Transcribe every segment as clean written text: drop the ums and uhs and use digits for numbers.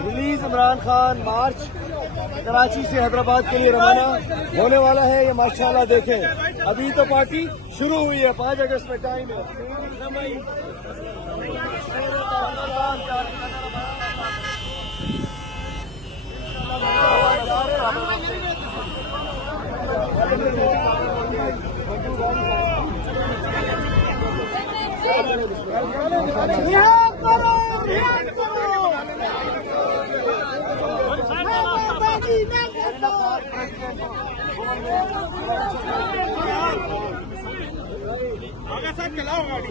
Release Imran Khan मार्च कराची से हैदराबाद के लिए रवाना होने वाला है। ये माशाल्लाह देखें, अभी तो पार्टी शुरू हुई है, 5 अगस्त में टाइम है। आगे साहब चलाओ गाड़ी।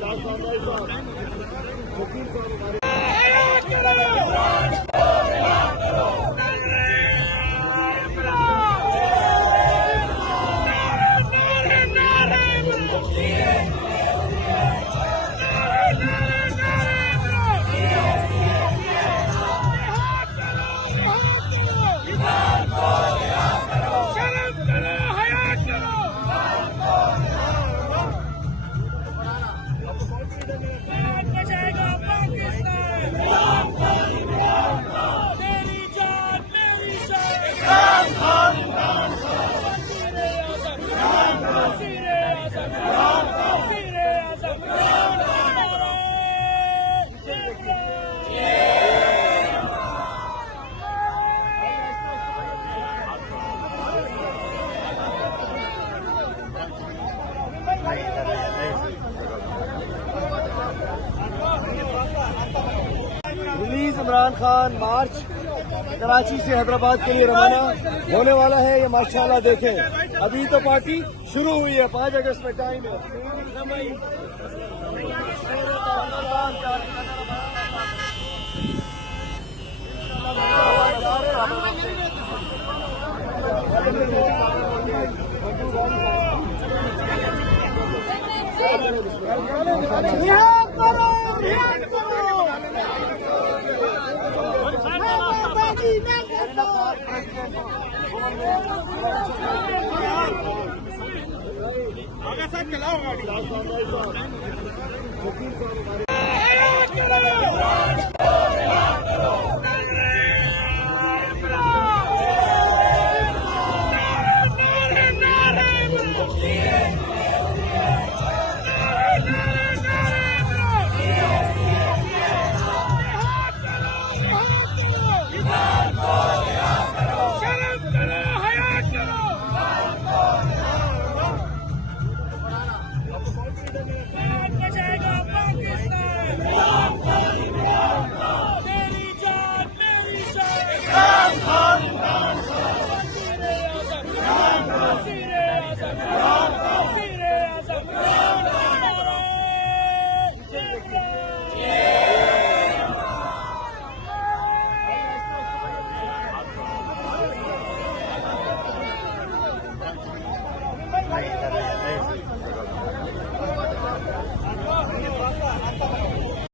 रिलीज इमरान खान मार्च कराची से हैदराबाद के लिए रवाना होने वाला है। ये माशाल्लाह देखें, अभी तो पार्टी शुरू हुई है, 5 अगस्त में टाइम है। आगे साहब चलाओ गाड़ी।